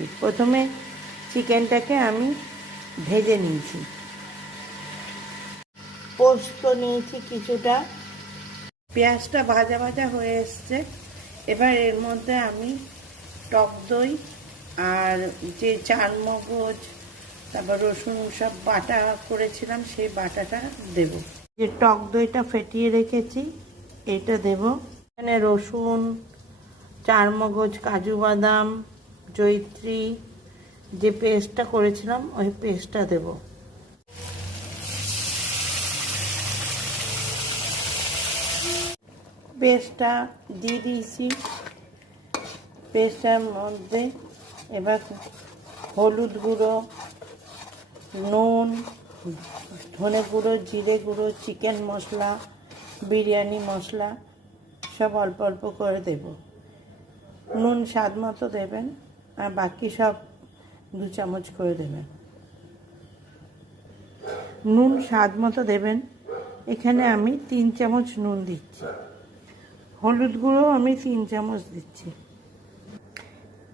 নিয়েছি। প্রথমে চিকেনটাকে আমি ভেজে নিয়েছি। পোস্ত নিয়েছি কিছুটা। পেঁয়াজটা ভাজা ভাজা হয়ে এসছে। এবার এর মধ্যে আমি টক দই আর যে চারমগজ তারপর রসুন সব বাটা করেছিলাম সেই বাটাটা দেব। যে টক দইটা ফেটিয়ে রেখেছি এটা দেব। এখানে রসুন, চারমগজ, কাজু বাদাম, জয়িত্রী যে পেস্টটা করেছিলাম ওই পেস্টটা দেব। পেস্টটা দিয়ে দিয়েছি। পেস্টটার মধ্যে এবার হলুদ গুঁড়ো, নুন, ধনে গুঁড়ো, জিরে গুঁড়ো, চিকেন মশলা, বিরিয়ানি মশলা সব অল্প অল্প করে দেব। নুন স্বাদ মতো দেবেন আর বাকি সব 2 চামচ করে দেবেন। নুন স্বাদ মতো দেবেন। এখানে আমি 3 চামচ নুন দিচ্ছি। হলুদ গুঁড়ো আমি 3 চামচ দিচ্ছি।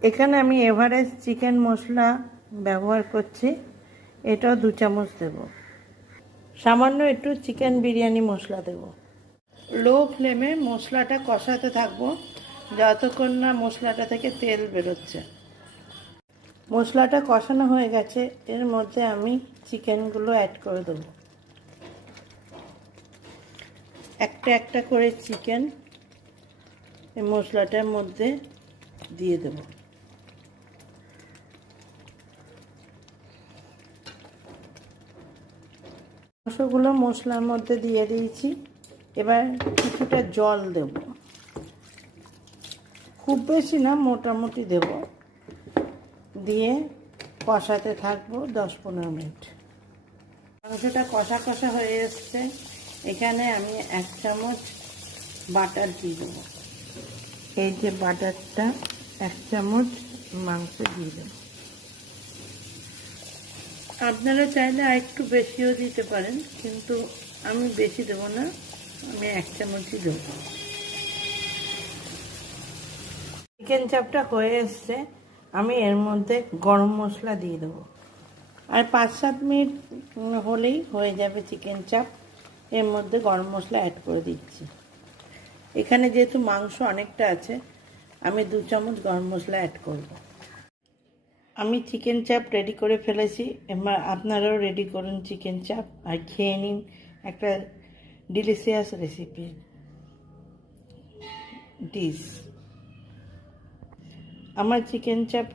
এখানে আমি এভারেস্ট চিকেন মশলা ব্যবহার করছি, এটাও 2 চামচ দেব। সামান্য একটু চিকেন বিরিয়ানি মশলা দেব। লো ফ্লেমে মশলাটা কষাতে থাকবো যতক্ষণ না মশলাটা থেকে তেল বেরোচ্ছে। মশলাটা কষানো হয়ে গেছে, এর মধ্যে আমি চিকেনগুলো অ্যাড করে দেবো। একটা একটা করে চিকেন এই মশলাটার মধ্যে দিয়ে দেব। মাংসগুলো মশলার মধ্যে দিয়ে দিয়েছি। এবার কিছুটা জল দেব, খুব বেশি না, মোটামুটি দেব। দিয়ে কষাতে থাকবো 10-15 মিনিট। মাংসটা কষা কষা হয়ে এসছে। এখানে আমি 1 চামচ বাটার দিয়ে দেবো। এই যে বাটারটা 1 চামচ মাংসে দিয়ে দেব। আপনারা চাইলে আর একটু বেশিও দিতে পারেন, কিন্তু আমি বেশি দেব না, আমি 1 চামচই দেব। চিকেন চাপটা হয়ে এসছে, আমি এর মধ্যে গরম মশলা দিয়ে দেবো। আর 5-7 মিনিট হলেই হয়ে যাবে চিকেন চাপ। এর মধ্যে গরম মশলা অ্যাড করে দিচ্ছি। এখানে যেহেতু মাংস অনেকটা আছে, আমি 2 চামচ গরম মশলা অ্যাড করব। আমি চিকেন চাপ রেডি করে ফেলেছি। এবার আপনারাও রেডি করুন চিকেন চাপ আর খেয়ে নিন একটা ডিলিশিয়াস রেসিপি ডিশ। আমার চিকেন চাপ